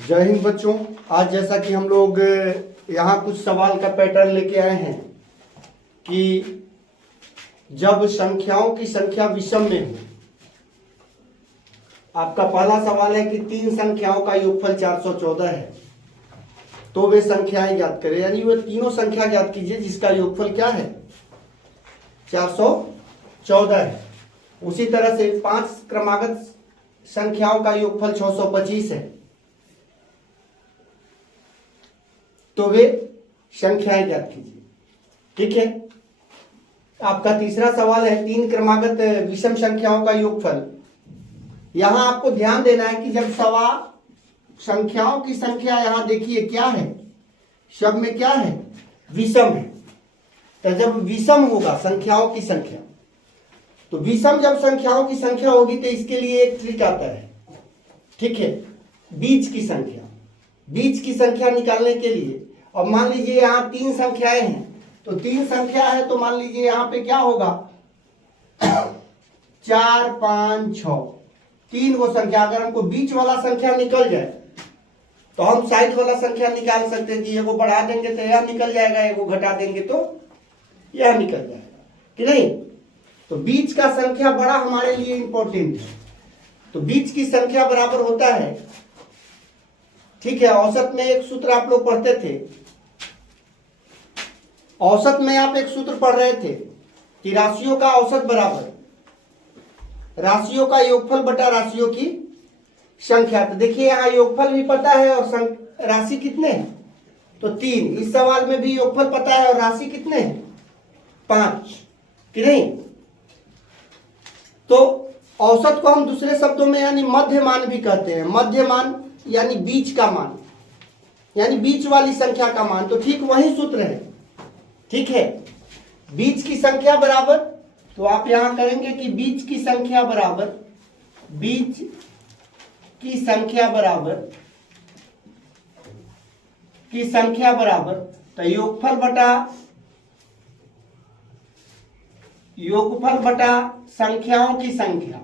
जय हिंद बच्चों। आज जैसा कि हम लोग यहाँ कुछ सवाल का पैटर्न लेके आए हैं कि जब संख्याओं की संख्या विषम में हो। आपका पहला सवाल है कि तीन संख्याओं का योगफल 414 है, तो वे संख्याएं ज्ञात करें। यानी वे तीनों संख्या ज्ञात कीजिए जिसका योगफल क्या है, 414 है। उसी तरह से पांच क्रमागत संख्याओं का योगफल 625 है, तो वे संख्याएं ज्ञात कीजिए। ठीक है। आपका तीसरा सवाल है तीन क्रमागत विषम संख्याओं का योगफल। यहां आपको ध्यान देना है कि जब संख्याओं की संख्या यहां देखिए क्या है, शब्द में क्या है, विषम है। तो जब विषम होगा संख्याओं की संख्या, तो विषम जब संख्याओं की संख्या होगी तो इसके लिए एक ट्रिक आता है। ठीक है। बीच की संख्या, बीच की संख्या निकालने के लिए, अब मान लीजिए यहाँ तीन संख्याएं हैं, तो तीन संख्या है तो मान लीजिए यहाँ पे क्या होगा 4 5 6, तीन वो संख्या। अगर हमको बीच वाला संख्या निकल जाए तो हम साइड वाला संख्या निकाल सकते हैं कि एगो बढ़ा देंगे तो यह निकल जाएगा, एगो घटा देंगे तो यह निकल जाएगा कि नहीं। तो बीच का संख्या बड़ा हमारे लिए इंपॉर्टेंट है। तो बीच की संख्या बराबर होता है, ठीक है। औसत में एक सूत्र आप लोग पढ़ते थे, औसत में आप एक सूत्र पढ़ रहे थे कि राशियों का औसत बराबर राशियों का योगफल बटा राशियों की संख्या। तो देखिए यहाँ योगफल भी पता है और राशि कितने हैं, तो तीन। इस सवाल में भी योगफल पता है और राशि कितने हैं, 5 कि नहीं। तो औसत को हम दूसरे शब्दों में यानी मध्य मान भी कहते हैं। मध्य मान यानी बीच का मान, यानी बीच वाली संख्या का मान। तो ठीक वही सूत्र है। ठीक है। बीच की संख्या बराबर, तो आप यहां करेंगे कि बीच की संख्या बराबर, बीच की संख्या बराबर की संख्या बराबर, तो योगफल बटा संख्याओं की संख्या,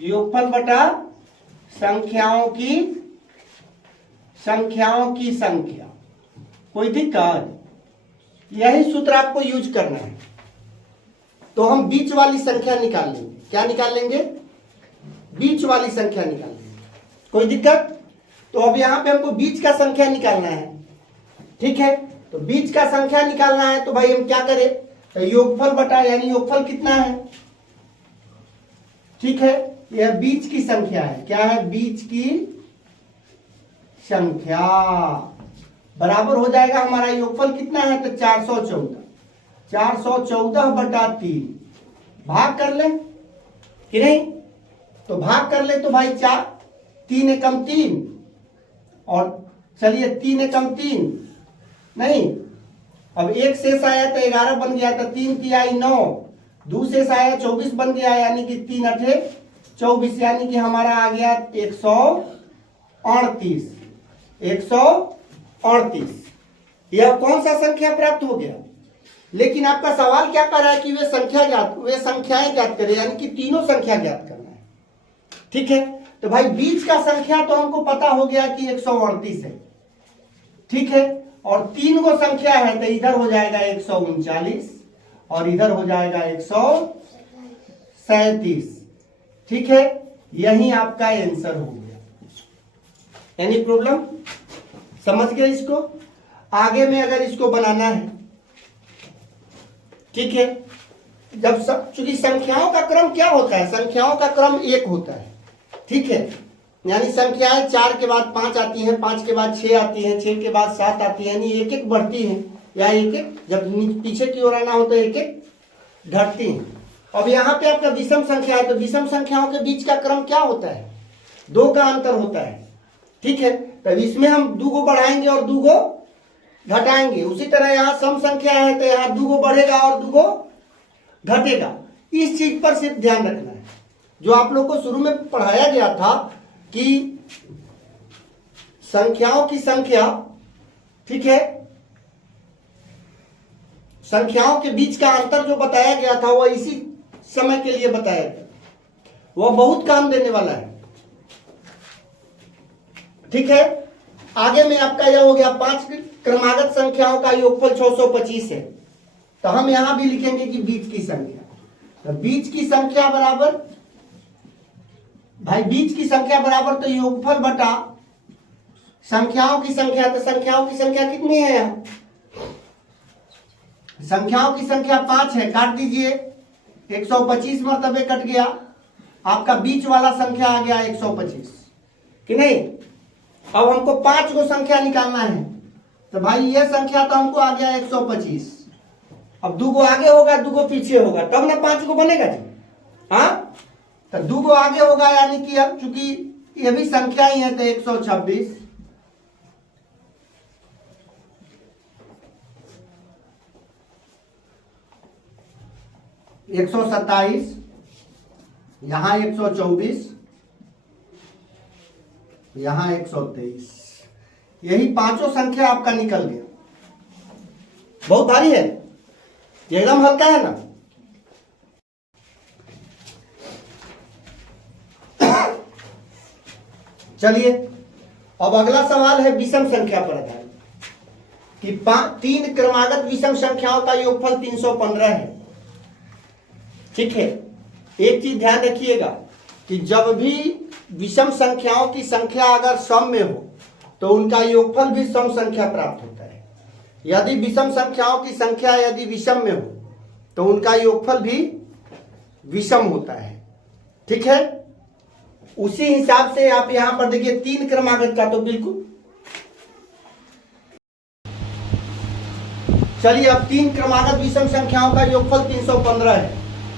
योगफल बटा संख्याओं की संख्या। कोई दिक्कत? यही सूत्र आपको यूज करना है। तो हम बीच वाली संख्या निकाल लेंगे। क्या निकाल लेंगे? बीच वाली संख्या निकाल लेंगे। कोई दिक्कत? तो अब यहां पे हमको बीच का संख्या निकालना है। ठीक है। तो बीच का संख्या निकालना है तो भाई हम क्या करें, तो योगफल बटा, यानी योगफल कितना है, ठीक है। यह बीच की संख्या है। क्या है? बीच की संख्या बराबर हो जाएगा हमारा योगफल कितना है, तो 414। 414 बटा 3 भाग कर ले कि नहीं। तो भाग कर ले तो भाई 3 एकम 3, और चलिए 3 एकम 3 नहीं, अब एक शेष आया तो 11 बन गया, तो 3 तिहाई 9, 2 शेष आया 24 बन गया, यानी कि 3 अठे 24, यानी कि हमारा आ गया 138। 138 यह कौन सा संख्या प्राप्त हो गया। लेकिन आपका सवाल क्या कर रहा है कि वे संख्याएं ज्ञात करें, यानी कि तीनों संख्या ज्ञात करना है। ठीक है। तो भाई बीच का संख्या तो हमको पता हो गया कि 138 है, ठीक है। और तीन गो संख्या है तो इधर हो जाएगा 139 और इधर हो जाएगा 137। ठीक है। यही आपका आंसर हो गया। Any problem? समझ गए इसको? आगे में अगर इसको बनाना है, ठीक है, जब चूंकि संख्याओं का क्रम क्या होता है, संख्याओं का क्रम एक होता है। ठीक है। यानी संख्याएं 4 के बाद 5 आती हैं, 5 के बाद 6 आती हैं, 6 के बाद 7 आती है, यानी एक एक बढ़ती हैं, या एक एक जब पीछे की ओर आना हो तो एक एक घटती हैं। अब यहाँ पे आपका विषम संख्या है, तो विषम संख्याओं के बीच का क्रम क्या होता है, 2 का अंतर होता है। ठीक है। तब इसमें हम 2 को बढ़ाएंगे और 2 को घटाएंगे। उसी तरह यहाँ सम संख्या है तो यहाँ 2 को बढ़ेगा और 2 को घटेगा। इस चीज पर सिर्फ ध्यान रखना है, जो आप लोग को शुरू में पढ़ाया गया था कि संख्याओं की संख्या, ठीक है, संख्याओं के बीच का अंतर जो बताया गया था वह इसी समय के लिए बताया गया, वह बहुत काम देने वाला है। ठीक है। आगे में आपका यह हो गया 5 क्रमागत संख्याओं का योगफल 625 है। तो हम यहां भी लिखेंगे कि बीच की संख्या, तो बीच की संख्या बराबर, भाई बीच की संख्या बराबर तो योगफल बटा संख्याओं की संख्या। तो संख्याओं की संख्या कितनी है यहाँ? संख्याओं की संख्या 5 है, काट दीजिए, 125 मरतबे कट गया, आपका बीच वाला संख्या आ गया 125 कि नहीं। अब हमको 5 को संख्या निकालना है, तो भाई ये संख्या तो हमको आ गया 125। अब 2 को आगे होगा 2 को पीछे होगा तब ना 5 को बनेगा जी। हाँ, तो 2 को आगे होगा, यानी कि अब चूंकि ये भी संख्या ही है तो 126, एक 127, यहां 124, यहां 123, यही पांचों संख्या आपका निकल गया। बहुत भारी है, एकदम हल्का है ना। चलिए अब अगला सवाल है विषम संख्या पर आधारित कि 3 क्रमागत विषम संख्याओं का योगफल 315 है। ठीक है, एक चीज ध्यान रखिएगा कि जब भी विषम संख्याओं की संख्या अगर सम में हो तो उनका योगफल भी सम संख्या प्राप्त होता है। यदि विषम संख्याओं की संख्या यदि विषम में हो तो उनका योगफल भी विषम होता है। ठीक है, उसी हिसाब से आप यहां पर देखिए 3 क्रमागत का तो बिल्कुल। चलिए अब 3 क्रमागत विषम संख्याओं का योगफल 315 है,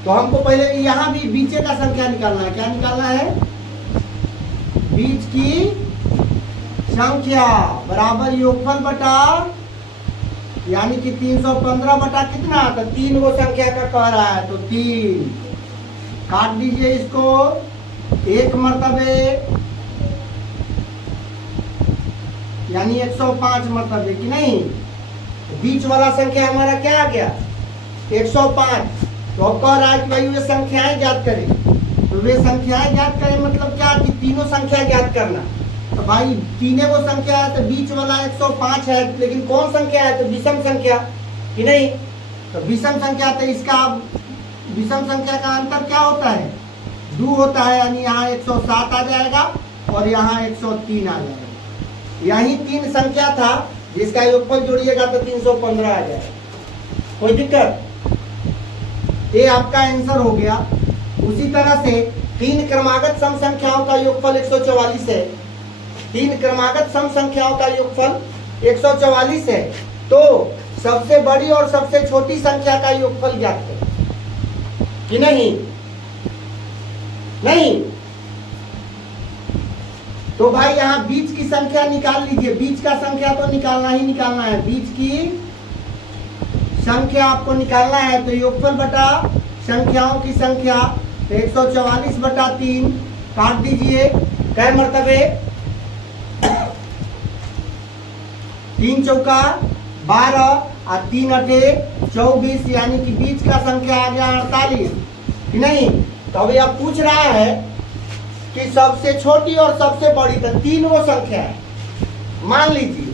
तो हमको पहले यहां भी बीचे का संख्या निकालना है। क्या निकालना है? बीच की संख्या बराबर योगफल बटा, यानी कि 315 बटा कितना, तो 3 वो संख्या का कह रहा है तो 3, काट दीजिए इसको, 1 मरतबे यानी 105 मरतबे कि नहीं। बीच वाला संख्या हमारा क्या आ गया 105। तो अब कह रहा है कि भाई वे संख्याएं ज्ञात करें, तो वे संख्याएं ज्ञात करें मतलब क्या कि तीनों संख्या ज्ञात करना। तो भाई तीनों वो संख्या है तो बीच वाला 105 है, लेकिन कौन संख्या है तो विषम संख्या कि नहीं। तो विषम संख्या, तो इसका विषम संख्या का अंतर क्या होता है 2 होता है, यानी यहाँ 107 आ जाएगा और यहाँ 103 आ जाएगा। यही 3 संख्या था जिसका योगफल जोड़िएगा तो 315 आ जाएगा। कोई दिक्कत? ये आपका आंसर हो गया। उसी तरह से 3 क्रमागत सम संख्याओं का योगफल 144 है। 3 क्रमागत सम संख्याओं का योगफल 144 है, तो सबसे बड़ी और सबसे छोटी संख्या का योगफल ज्ञात करें कि नहीं। नहीं तो भाई यहाँ बीच की संख्या निकाल लीजिए। बीच का संख्या तो निकालना ही निकालना है, बीच की संख्या आपको निकालना है। तो योगफल बटा संख्याओं की संख्या, तो 144 बटा 3, काट दीजिए, कै मरतबे 3 चौका 12 और 3 अठे 24, यानी कि बीच का संख्या आ गया 48 कि नहीं। तो अभी आप पूछ रहा है कि सबसे छोटी और सबसे बड़ी, तो 3 वो संख्या है। मान लीजिए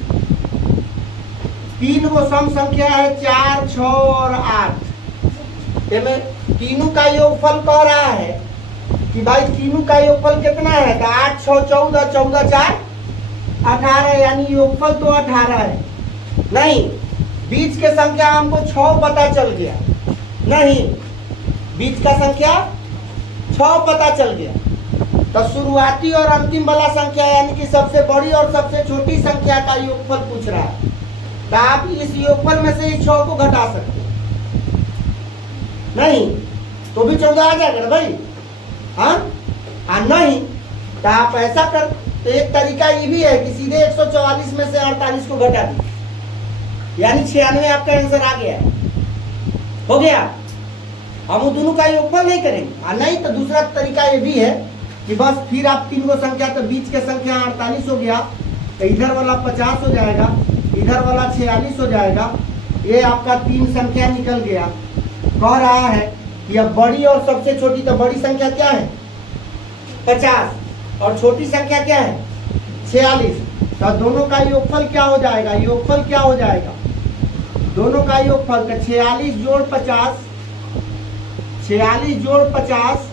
3 वो सम संख्या है 4, 6 और 8। में तीनों का योगफल कह रहा है कि भाई तीनों का योगफल कितना है, तो 8, 6, 14, 14, 4, 18, यानी योगफल तो 18 है। नहीं, बीच के संख्या हमको 6 पता चल गया, नहीं बीच का संख्या 6 पता चल गया। तो शुरुआती और अंतिम वाला संख्या यानी कि सबसे बड़ी और सबसे छोटी संख्या का योगफल पूछ रहा है, तो आप इस योगफल में से इस 6 को घटा सकते हैं। नहीं तो भी 14 आ जाएगा ना भाई। हाँ नहीं तो आप ऐसा कर, तो एक तरीका ये भी है कि सीधे 144 में से 48 को घटा दीजिए, यानी 96 आपका आंसर आ गया है। हो गया। हम वो दोनों का योगफल नहीं करेंगे। और नहीं तो दूसरा तरीका ये भी है कि बस फिर आप 3 को संख्या, तो बीच के संख्या 48 हो गया, तो इधर वाला 50 हो जाएगा, इधर वाला 46 हो जाएगा। ये आपका 3 संख्या निकल गया। कह रहा है कि अब बड़ी और सबसे छोटी, तो बड़ी संख्या क्या है 50 और छोटी संख्या क्या है 46। तो दोनों का योगफल क्या हो जाएगा, योगफल क्या हो जाएगा, दोनों का योगफल का 46 जोड़ 50, 46 जोड़ 50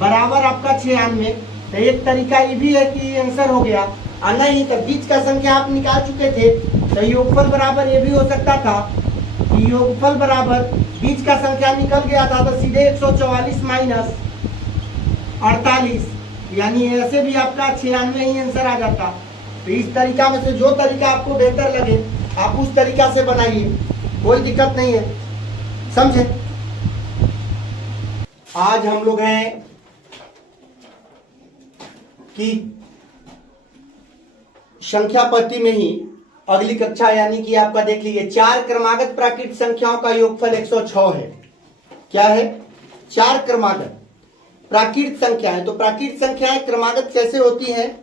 बराबर आपका 96। तो एक तरीका ये भी है कि आंसर हो गया, और नहीं तो बीच का संख्या आप निकाल चुके थे, तो योगफल बराबर ये भी हो सकता था कि योगफल बराबर बीच का संख्या निकल गया था तो सीधे 144 माइनस 48, यानी ऐसे भी आपका 96 ही आंसर आ जाता। तो इस तरीका में से जो तरीका आपको बेहतर लगे आप उस तरीका से बनाइए, कोई दिक्कत नहीं है, समझे। आज हम लोग हैं कि संख्या पट्टी में ही अगली कक्षा, यानी कि आपका देख लीजिए 4 क्रमागत प्राकृत संख्याओं का योगफल 106 है। क्या है, 4 क्रमागत प्राकृत संख्याएं। तो प्राकृत संख्याएं क्रमागत कैसे होती हैं,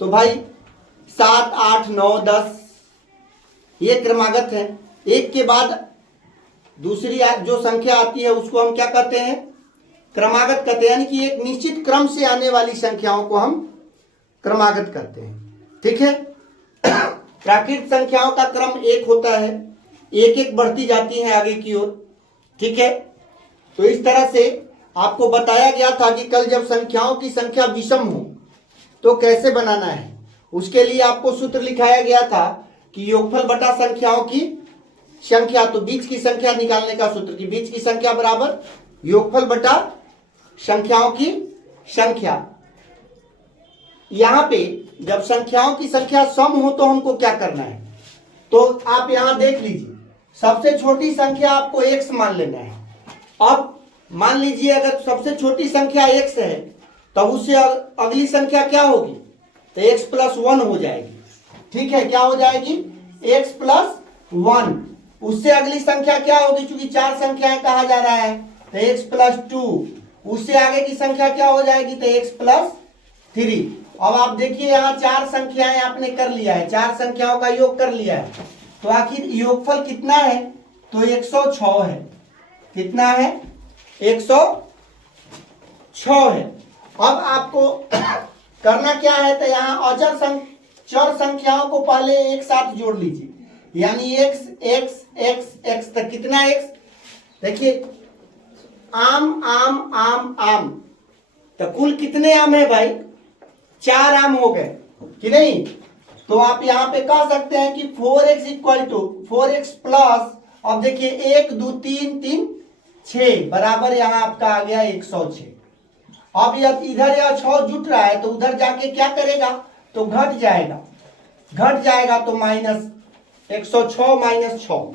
तो भाई 7, 8, 9, 10 ये क्रमागत है। एक के बाद दूसरी जो संख्या आती है उसको हम क्या कहते हैं, क्रमागत कहते हैं, यानी कि एक निश्चित क्रम से आने वाली संख्याओं को हम क्रमागत कहते हैं। ठीक है। प्राकृत संख्याओं का क्रम एक होता है, एक एक बढ़ती जाती है आगे की ओर। ठीक है। तो इस तरह से आपको बताया गया था कि कल जब संख्याओं की संख्या विषम हो तो कैसे बनाना है, उसके लिए आपको सूत्र लिखाया गया था कि योगफल बटा संख्याओं की संख्या, तो बीच की संख्या निकालने का सूत्र कि बीच की संख्या बराबर योगफल बटा संख्याओं की संख्या। यहां पे जब संख्याओं की संख्या सम हो तो हमको क्या करना है, तो आप यहां देख लीजिए, सबसे छोटी संख्या आपको x मान लेना है। अब मान लीजिए अगर सबसे छोटी संख्या x है तब उससे अगली संख्या क्या होगी, तो x + 1 हो जाएगी। ठीक है, क्या हो जाएगी, x + 1। उससे अगली संख्या क्या होगी, चूंकि 4 संख्याएं कहा जा रहा है तो x + 2। उससे आगे की संख्या क्या हो जाएगी, तो x + 3। अब आप देखिए यहाँ 4 संख्याएं आपने कर लिया है, 4 संख्याओं का योग कर लिया है, तो आखिर योगफल कितना है, तो 106 है। कितना है, 106 है। अब आपको करना क्या है, तो यहाँ चर संख्याओं को पहले एक साथ जोड़ लीजिए, यानी x x x x तक कितना x, देखिए आम आम आम आम, तो कुल कितने आम है भाई, 4 आम हो गए कि नहीं। तो आप यहां पे कह सकते हैं कि 4x = 4x प्लस, अब देखिए 1 2 3 3 6 बराबर यहां आपका आ गया 106। अब यह इधर यह 6 जुट रहा है तो उधर जाके क्या करेगा, तो घट जाएगा तो -106 - 6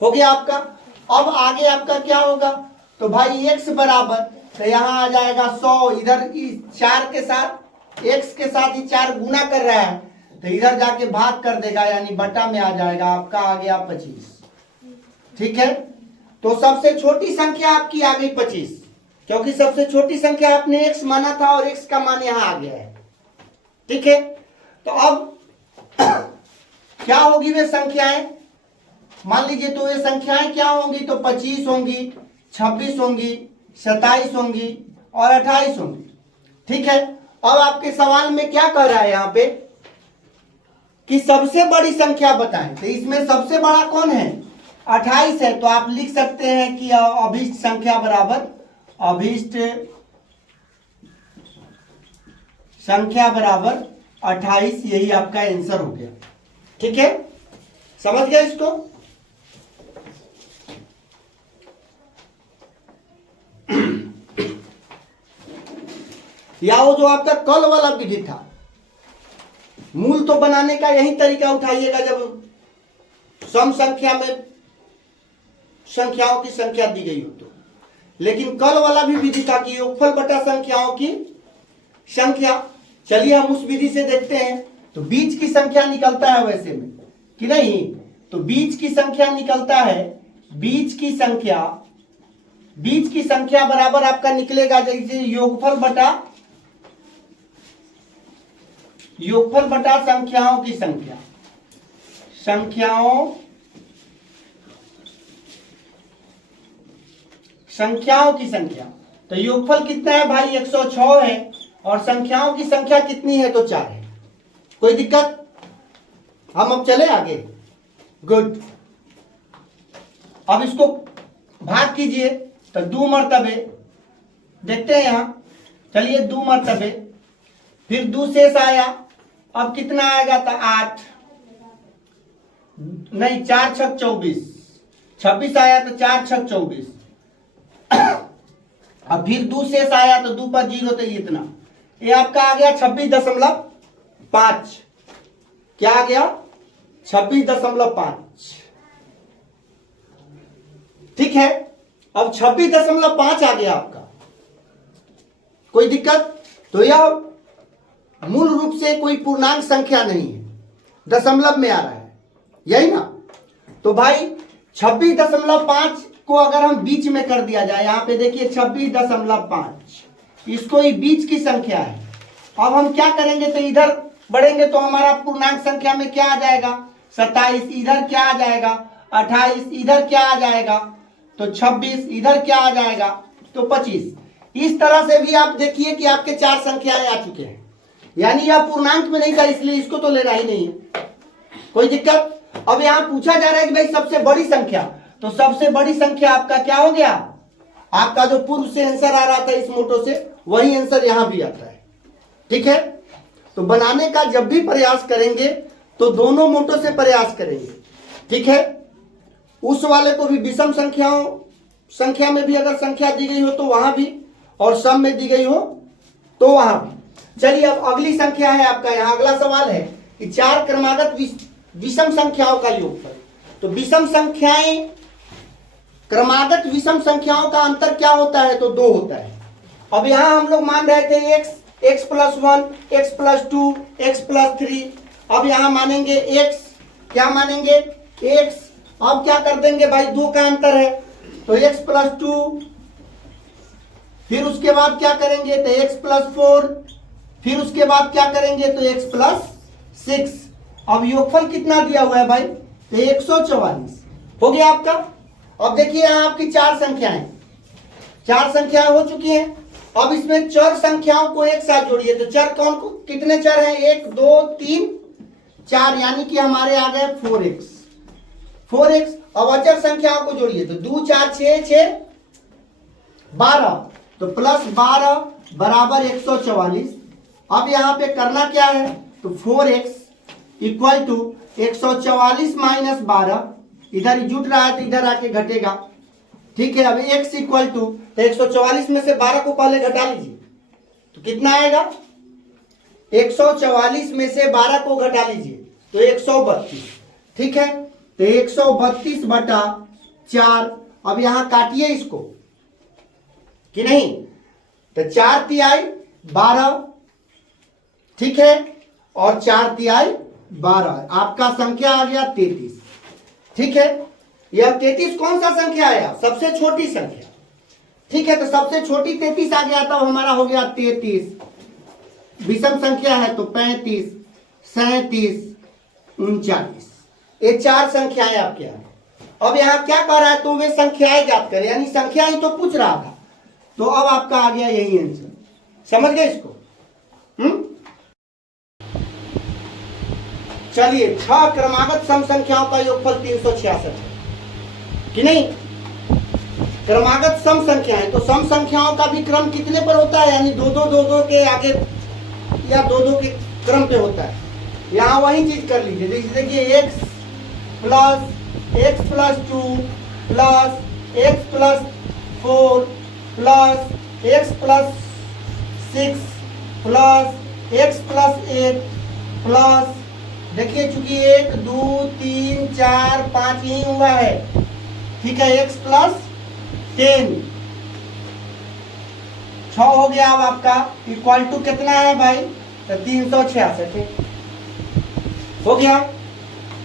हो गया आपका। अब आगे आपका क्या होगा, तो भाई x बराबर, तो यहाँ आ जाएगा 100, इधर 4 के साथ x के साथ ही 4 गुना कर रहा है तो इधर जाके भाग कर देगा, यानी बटा में आ जाएगा, आपका आ गया 25। ठीक है। तो सबसे छोटी संख्या आपकी आ गई 25, क्योंकि सबसे छोटी संख्या आपने x माना था और x का मान यहां आ गया है। ठीक है। तो अब क्या होगी वे संख्याएं, मान लीजिए, तो ये संख्याएं क्या होंगी, तो 25 होंगी, 26 होंगी, 27 होंगी और 28 होंगी। ठीक है। अब आपके सवाल में क्या कह रहा है यहाँ पे कि सबसे बड़ी संख्या बताएं, तो इसमें सबसे बड़ा कौन है, 28 है। तो आप लिख सकते हैं कि अभीष्ट संख्या बराबर अभीष्ट संख्या बराबर 28, यही आपका आंसर हो गया। ठीक है, समझ गया इसको। या वो जो आपका कल वाला विधि था, मूल तो बनाने का यही तरीका उठाइएगा जब सम संख्या में संख्याओं की संख्या दी गई हो तो, लेकिन कल वाला भी विधि था कि योगफल बटा संख्याओं की संख्या। चलिए हम उस विधि से देखते हैं। तो बीच की संख्या निकलता है वैसे में कि नहीं, तो बीच की संख्या निकलता है, बीच की संख्या बराबर आपका निकलेगा जैसे योगफल बटा संख्याओं की संख्या, संख्याओं की संख्या। तो योगफल कितना है भाई, 106 है, और संख्याओं की संख्या कितनी है, तो 4 है। कोई दिक्कत, हम अब चले आगे। गुड। अब इसको भाग कीजिए तो 2 मरतबे देखते हैं यहां। चलिए 2 मरतबे, फिर 2 शेष आया, अब कितना आएगा तो 8 नहीं 4 छक 24, 26 आया तो 4 छक 24। अब फिर 2 शेष आया तो 2 पर 0 तो इतना, ये आपका आ गया 26.5। क्या आ गया 26.5। ठीक है, अब 26.5 आ गया आपका, कोई दिक्कत? तो यह मूल रूप से कोई पूर्णांक संख्या नहीं है, दशमलव में आ रहा है, यही ना। तो भाई 26.5 को अगर हम बीच में कर दिया जाए, यहां पे देखिए 26.5, इसको ही बीच की संख्या है। अब हम क्या करेंगे, तो इधर बढ़ेंगे तो हमारा पूर्णांक संख्या में क्या आ जाएगा 27, इधर क्या आ जाएगा 28, इधर क्या आ जाएगा तो 26, इधर क्या आ जाएगा तो 25। इस तरह से भी आप देखिए कि आपके 4 संख्याएं आ चुके हैं, यानी यह पूर्णांक में नहीं था, इसलिए इसको तो लेना ही नहीं है, कोई दिक्कत? अब यहां पूछा जा रहा है कि भाई सबसे बड़ी संख्या, तो सबसे बड़ी संख्या आपका क्या हो गया, आपका जो पूर्व से आंसर आ रहा था इस मोटो से, वही आंसर यहां भी आता है। ठीक है, तो बनाने का जब भी प्रयास करेंगे तो दोनों मोटो से प्रयास करेंगे। ठीक है, उस वाले को भी विषम संख्या में भी अगर संख्या दी गई हो तो वहां भी, और सम में दी गई हो तो वहां भी। चलिए अब अगली संख्या है आपका, यहां अगला सवाल है कि 4 क्रमागत विषम संख्याओं का योगफल। तो विषम संख्याएं, क्रमागत विषम संख्याओं का अंतर क्या होता है, तो 2 होता है। अब यहां हम लोग मान रहे थे x + 1, x + 2, x + 3। अब यहां मानेंगे x, क्या मानेंगे x, अब क्या कर देंगे भाई 2 का अंतर है तो x + 2, फिर उसके बाद क्या करेंगे तो x + 4, फिर उसके बाद क्या करेंगे तो x + 6। अब योगफल कितना दिया हुआ है भाई तो 144 हो गया आपका। अब देखिए यहां आपकी 4 संख्याएं हो चुकी हैं। अब इसमें चर संख्याओं को एक साथ जोड़िए, तो चर कौन को, कितने चर हैं 1 2 3 4, यानी कि हमारे आ गए 4x। अब अचर संख्याओं को जोड़िए, तो 2 4 6 6 12, तो +12 बराबर 144। अब यहां पे करना क्या है, तो 4x = 144 - 12, इधर जुट रहा है तो इधर आके घटेगा। ठीक है, अब x = तो 144 में से 12 को पहले घटा लीजिए, तो कितना आएगा 144 में से 12 को घटा लीजिए तो 132। ठीक है, तो 132/4। अब यहां काटिए इसको कि नहीं, तो 4 तिहाई 12, ठीक है, और 4 तिहाई 12, आपका संख्या आ गया 33। ठीक है, यह 33 कौन सा संख्या आया, सबसे छोटी संख्या। ठीक है, तो सबसे छोटी 33 आ गया, तब हमारा हो गया 33। विषम संख्या है तो 35 37 39, ये 4 संख्याएं आपके यहाँ। अब यहाँ क्या कर रहा है, तो वे संख्याएं ज्ञात करें, यानी संख्या ही तो पूछ रहा था, तो अब आपका आ गया यही आंसर। समझ गए इसको? चलिए 6 क्रमागत सम संख्याओं का योगफल 366 है कि नहीं। क्रमागत सम संख्याएं, तो सम संख्याओं का भी क्रम कितने पर होता है, यानी 2 2 2 2 के आगे या 2 2 के क्रम पे होता है। यहां वही चीज कर लीजिए, देखिए x + x + 2 + x + 4 + x + 6 + x + 8 + देखिए चूंकि 1 2 3 4 5 ही हुआ है, ठीक है, x + 10 6 हो गया। अब आपका इक्वल टू कितना है भाई, तो 366 है, हो गया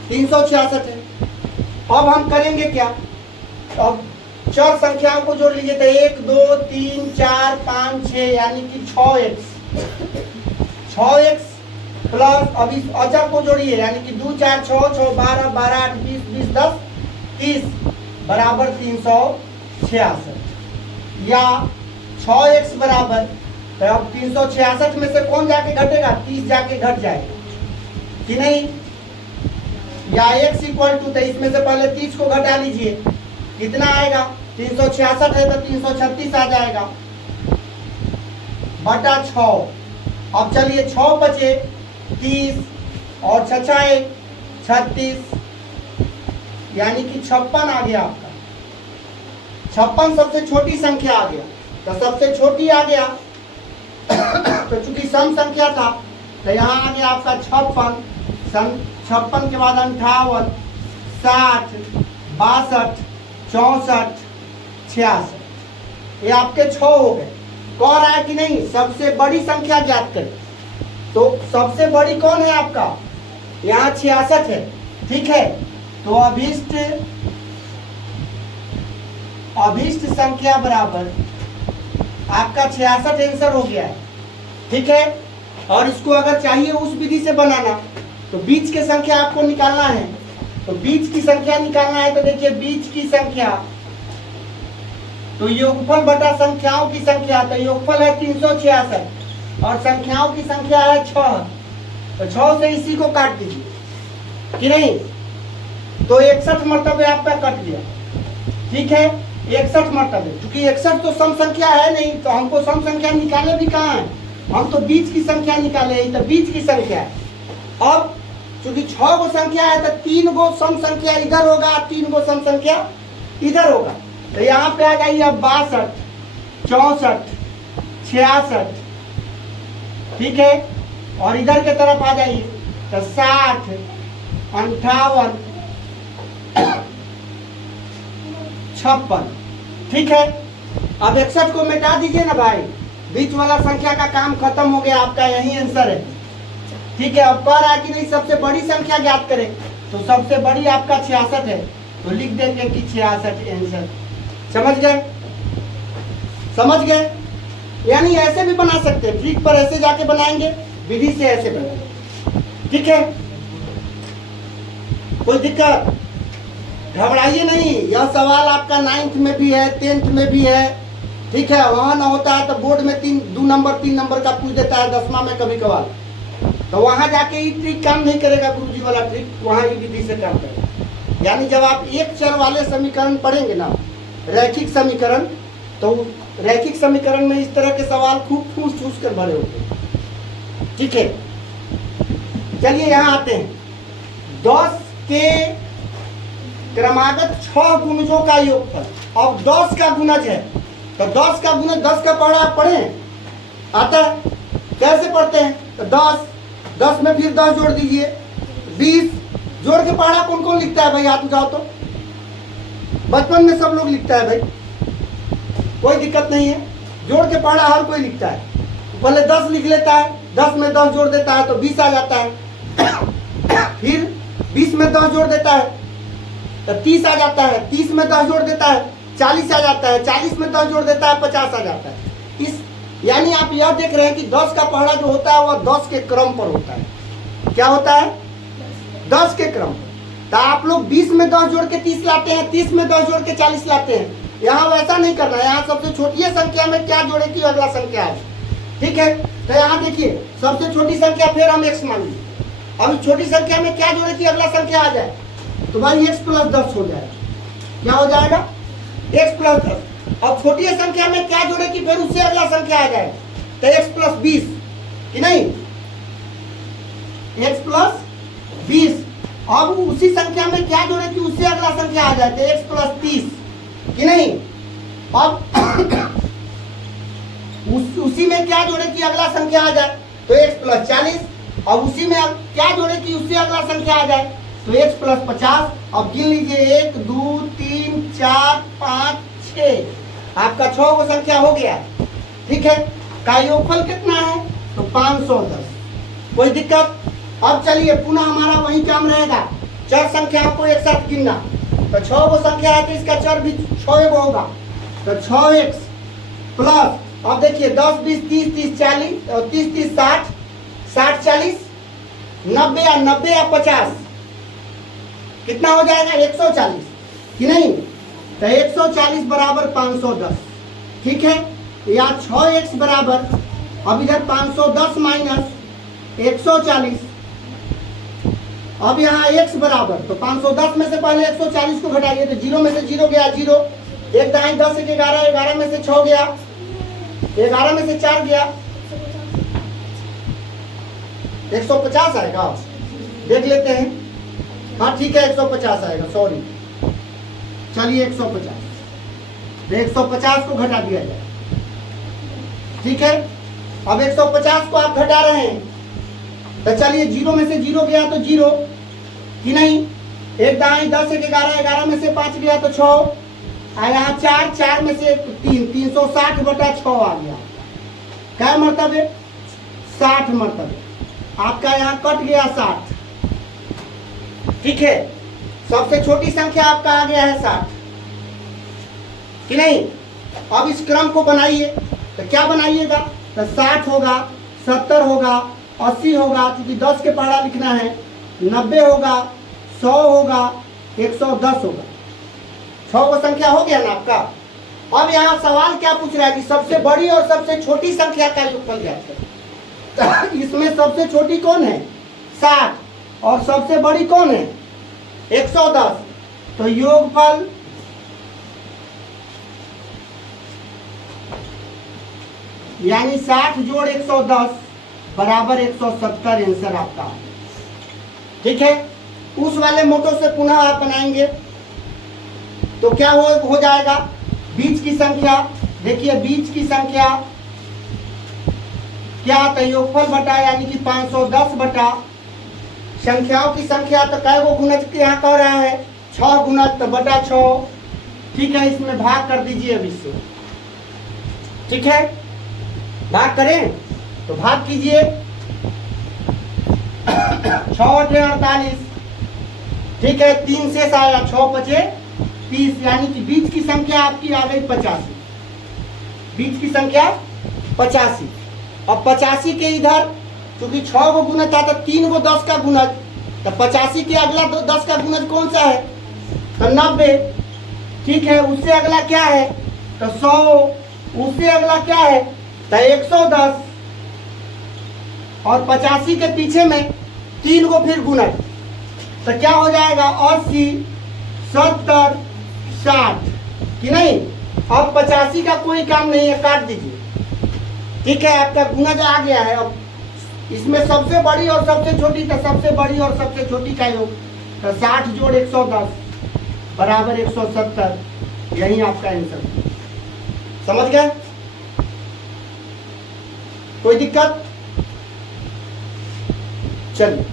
366 है। अब हम करेंगे क्या, अब 4 संख्याओं को जोड़ लीजिए, तो 1 2 3 4 5 6, यानी कि 6x प्लस, अब इस अचर को जोड़िए, यानी कि 2 4 6 6 12 12 8 20 20 10 30 बराबर 366, या 6x बराबर, तो अब 366 में से कौन जाके घटेगा, 30 जाके घट जाएगा कि नहीं। या x इक्वल टू, तो इसमें से पहले 30 को घटा लीजिए, कितना आएगा 366 है तो 336 आ जाएगा बटा 6। अब चलिए 6 बचे 30 और 6 36, यानी कि 56 आ गया आपका। 56 सबसे छोटी संख्या आ गया, तो सबसे छोटी आ गया तो चूंकि सम संख्या था तो यहाँ आ गया आपका 56। 56 के बाद 58, 60, 62, 64, 66, ये आपके 6 हो गए। कह रहा है कि नहीं सबसे बड़ी संख्या ज्ञात करें, तो सबसे बड़ी कौन है आपका, यहाँ 66 है, ठीक है। तो अभिष्ट संख्या बराबर आपका 66 आंसर हो गया है, ठीक है। और इसको अगर चाहिए उस विधि से बनाना तो बीच की संख्या आपको निकालना है, तो बीच की संख्या निकालना है तो देखिए बीच की संख्या, तो योगफल बटा संख्याओं की संख्या, तो योगफल है 366 और संख्याओं की संख्या है 6, तो 6 से इसी को काट दीजिए कि नहीं, तो 61 मरतबे आपका कट गया, ठीक है। 61 मरतबे, क्योंकि 61 तो सम संख्या है नहीं, तो हमको सम संख्या निकाले भी कहाँ है, हम तो बीच की संख्या निकाले, तो बीच की संख्या है। अब चूंकि 6 गो संख्या है तो 3 गो सम संख्या इधर होगा, 3 गो सम संख्या इधर होगा, तो यहाँ पे आ जाइए अब 62, 64, 66, ठीक है। और इधर के तरफ आ जाइए तो 60, 58, 56, ठीक है। अब 61 को मिटा दीजिए ना भाई, बीच वाला संख्या का काम खत्म हो गया, आपका यही आंसर है, ठीक है। अब कह रहा है कि नहीं सबसे बड़ी संख्या ज्ञात करें, तो सबसे बड़ी आपका 66 है, तो लिख देंगे कि 66 आंसर। समझ गए, समझ गए, यानी ऐसे भी बना सकते हैं, ट्रिक पर ऐसे जाके बनाएंगे, विधि से ऐसे बनाएंगे, ठीक है। कोई दिक्कत, घबराइए नहीं, यह सवाल आपका 9th में भी है, 10th में भी है, ठीक है। वहां ना होता है तो बोर्ड में 2 नंबर 3 नंबर का पूछ देता है, 10वां में कभी कभार, तो वहां जाके ये ट्रिक काम नहीं करेगा, गुरुजी वाला ट्रिक वहां ये विधि से काम करेगा। यानी जब आप एक चर वाले समीकरण पढ़ेंगे ना, रैखिक समीकरण, तो रैखिक समीकरण में इस तरह के सवाल खूब ठूस ठूस कर भरे होते हैं, ठीक है। चलिए यहाँ आते हैं, 10 के क्रमागत 6 गुणजों का योगफल। अब 10 का गुणज है, तो 10 का गुणज 10 का पढ़ा आप पढ़े आता है, कैसे पढ़ते हैं, तो 10 में फिर 10 जोड़ दीजिए, 20 जोड़ के पढ़ा कौन कौन लिखता है भाई, हाथ उठाओ तो, बचपन में सब लोग लिखता है भाई, कोई दिक्कत नहीं है, जोड़ के पढ़ा हर कोई लिखता है। पहले 10 लिख लेता है, 10 में 10 जोड़ देता है तो 20 आ जाता है, फिर 20 में 10 जोड़ देता है तो 30 आ जाता है, 30 में 10 जोड़ देता है 40 आ जाता है, 40 में 10 जोड़ देता है 50 आ जाता है। इस यानी आप यह देख रहे हैं कि 10 का पढ़ा जो होता है वह 10 के क्रम पर होता है, क्या होता है 10 के क्रम पर। तो आप लोग 20 में 10 जोड़ के 30 लाते हैं, 30 में 10 जोड़ के 40 लाते हैं, यहाँ वैसा नहीं करना है, यहाँ सबसे छोटी संख्या में क्या जोड़े कि अगला संख्या है, ठीक है। तो यहाँ देखिए सबसे छोटी संख्या फिर हम x मान लीजिए, अब छोटी संख्या में क्या जोड़े कि अगला संख्या आ जाए, तो भाई x + 10 हो जाएगा, क्या हो जाएगा x + 10। अब छोटी संख्या में क्या जोड़े कि फिर उससे अगला संख्या आ जाए, तो x + 20 कि नहीं, x + 20। अब उसी संख्या में क्या जोड़े कि उससे अगला संख्या आ जाए, तो x + 30 कि नहीं। अब उसी में क्या जोड़े कि अगला संख्या आ जाए, तो x + 40। अब उसी में क्या जोड़े कि उससे अगला संख्या आ जाए, तो x + 50। अब गिन लीजिए 1 2 3 4 5 6, आपका 6 गो संख्या हो गया, ठीक है। का योगफल कितना है, तो 510। कोई दिक्कत। अब चलिए पुनः हमारा वही काम रहेगा, चर संख्याओं को एक साथ गिनना, तो 6 गो संख्या है तो इसका चर भी 6 गो होगा, तो 6x प्लस, अब देखिए 10 20 30 30 40 और 30 30 60 60 40 90 या 90 या 50 कितना हो जाएगा 140 कि नहीं, तो 140 बराबर 510, ठीक है। या 6x बराबर, अब इधर 510 माइनस 140 अब यहाँ x बराबर, तो 510 में से पहले 140 को घटाइए, तो 0 में से 0 गया 0, एक दाई 10 एक 11, 11 में से 6 गया, 11 में से 4 गया, 150 आएगा, देख लेते हैं। हाँ ठीक है 150 आएगा, सॉरी, चलिए 150, तो 150 को घटा दिया जाए। ठीक है, अब 150 को आप घटा रहे हैं, तो चलिए 0 में से 0 गया तो 0 कि नहीं, एक दाई 10 एक 11, 11 में से 5 गया तो 6, और यहाँ 4, 4 में से 3, 360 बटा 6 आ गया। क्या मर्तबे? 60 मर्तबे। आपका यहाँ कट गया 60। ठीक है, सबसे छोटी संख्या आपका आ गया है 60 कि नहीं। अब इस क्रम को बनाइए, तो क्या बनाइएगा, तो 60 होगा, 70 होगा, 80 होगा, क्योंकि 10 के पहाड़ा लिखना है, 90 होगा, 100 होगा, 110 होगा। 6 वो संख्या हो गया ना आपका। अब यहाँ सवाल क्या पूछ रहा है कि सबसे बड़ी और सबसे छोटी संख्या का योगफल ज्ञात करें। इसमें सबसे छोटी कौन है? 60, और सबसे बड़ी कौन है? 110। तो योगफल यानी 60 जोड़ 110 बराबर 170 आंसर आपका। ठीक है, उस वाले मोटो से पुनः आप बनाएंगे तो क्या हो जाएगा, बीच की संख्या, देखिए बीच की संख्या क्या आता है, योगफल बटा यानी कि 510 बटा संख्याओं की संख्या, तो कै गो गुणज यहाँ कह रहा है, 6 गुणज, तो बटा 6। ठीक है, इसमें भाग कर दीजिए अब इससे। ठीक है, भाग करें तो भाग कीजिए, 6 8 48। ठीक है, 3 से आया, 6 5 30, यानी कि बीच की संख्या आपकी आ गई 85। बीच की संख्या 85। अब 85 के इधर क्योंकि 6 गो गुणज था, तो 3 गो 10 का गुणज, तो 85 के अगला 10 का गुणज कौन सा है, तो 90। ठीक है, उससे अगला क्या है, तो 100, उससे अगला क्या है, तो 110, और 85 के पीछे में 3 गो फिर गुणज, तो क्या हो जाएगा, 80 70 60 कि नहीं। अब 85 का कोई काम नहीं है, काट दीजिए। ठीक है, आपका गुणज आ गया है। अब इसमें सबसे बड़ी और सबसे छोटी, तो सबसे बड़ी और सबसे छोटी का योग, तो 60 जोड़ 110 बराबर 170, यही आपका आंसर। समझ गए? कोई दिक्कत? चलिए।